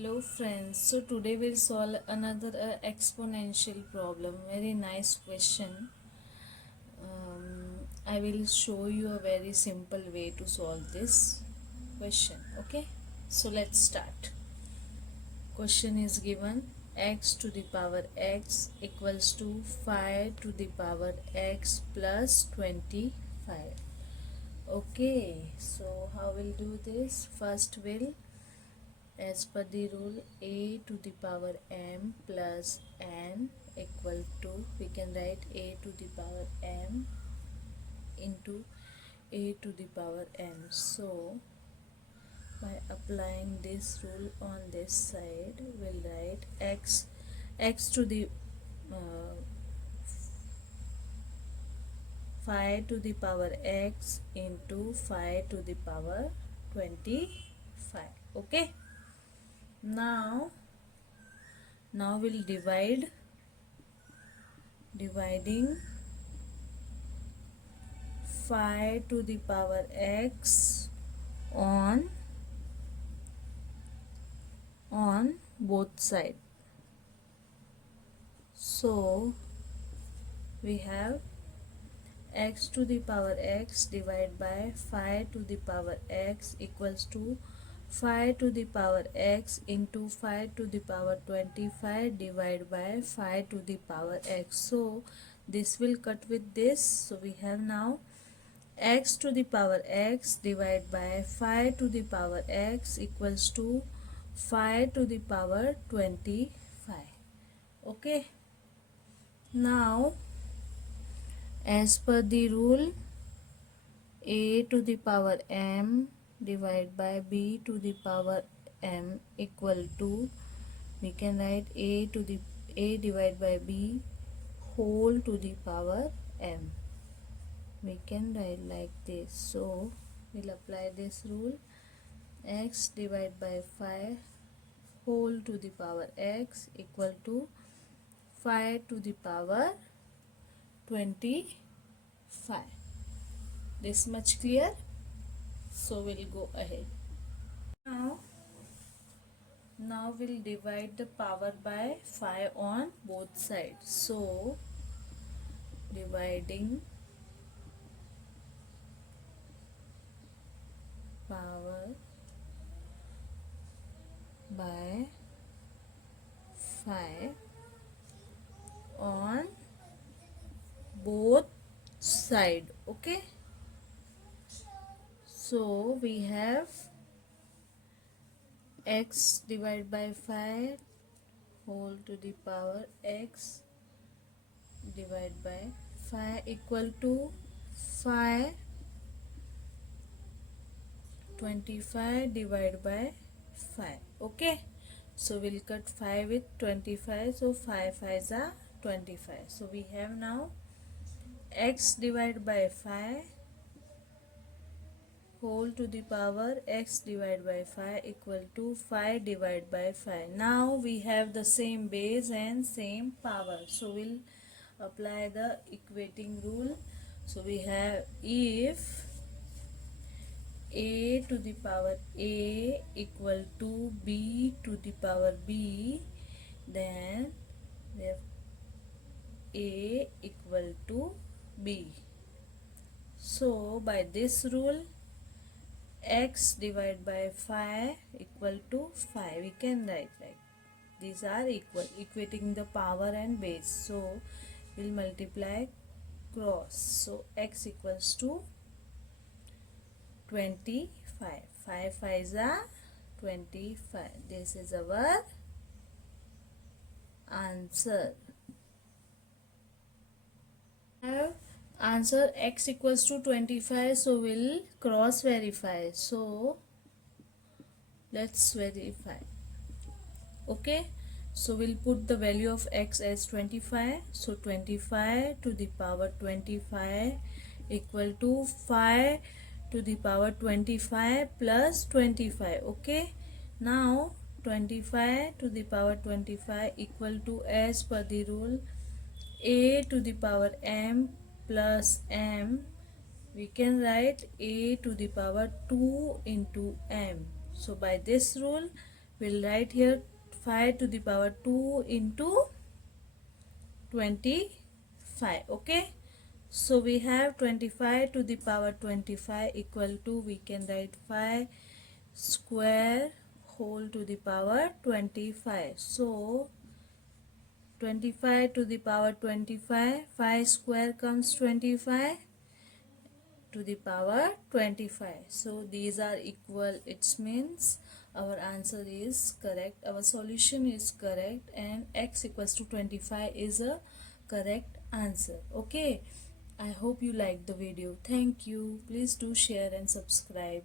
Hello friends, so today we'll solve another exponential problem. Very nice question. I will show you a very simple way to solve this question. Okay, so let's start. Question is given: x to the power x equals to 5 to the power x plus 25. Okay, so how we'll do this? First we'll, as per the rule, a to the power m plus n equal to, we can write a to the power m into a to the power n. So by applying this rule on this side, we'll write x to the uh, 5 to the power x into 5 to the power 25. Okay, now we'll dividing 5 to the power x on both sides. So we have x to the power x divided by 5 to the power x equals to 5 to the power x into 5 to the power 25 divided by 5 to the power x. So this will cut with this. So we have now x to the power x divided by 5 to the power x equals to 5 to the power 25. Okay, now as per the rule, a to the power m divided by b to the power m equal to, we can write a divided by b whole to the power m. We can write like this. So we'll apply this rule: x divided by 5 whole to the power x equal to 5 to the power 25. This much clear? So we'll go ahead. Now we'll divide the power by 5 on both sides. So dividing power by 5 on both side. Okay, so we have x divided by 5 whole to the power x divided by 5 equal to 5 25 divided by 5. Okay, so we'll cut 5 with 25. So 5 5s are 25. So we have now x divided by 5 whole to the power x divided by 5 equal to 5 divided by 5. Now we have the same base and same power. So we'll apply the equating rule. So we have, if a to the power a equal to b to the power b, then we have a equal to b. So by this rule, x divided by 5 equal to 5. We can write like these are equal, equating the power and base. So we'll multiply cross. So x equals to 25. 5 5s are 25. This is our answer. Answer x equals to 25. So we'll cross verify. So let's verify. Okay, so we'll put the value of x as 25. So 25 to the power 25 equal to 5 to the power 25 plus 25. Okay, now 25 to the power 25 equal to, as per the rule, a to the power m plus m. We can write a to the power 2 into m. So by this rule, We'll write here 5 to the power 2 into 25. Okay, so we have 25 to the power 25 equal to, we can write 5 square whole to the power 25. So 25 to the power 25, 5 square comes 25 to the power 25. So these are equal. It means our answer is correct, our solution is correct, and x equals to 25 is a correct answer. Okay, I hope you liked the video. Thank you. Please do share and subscribe.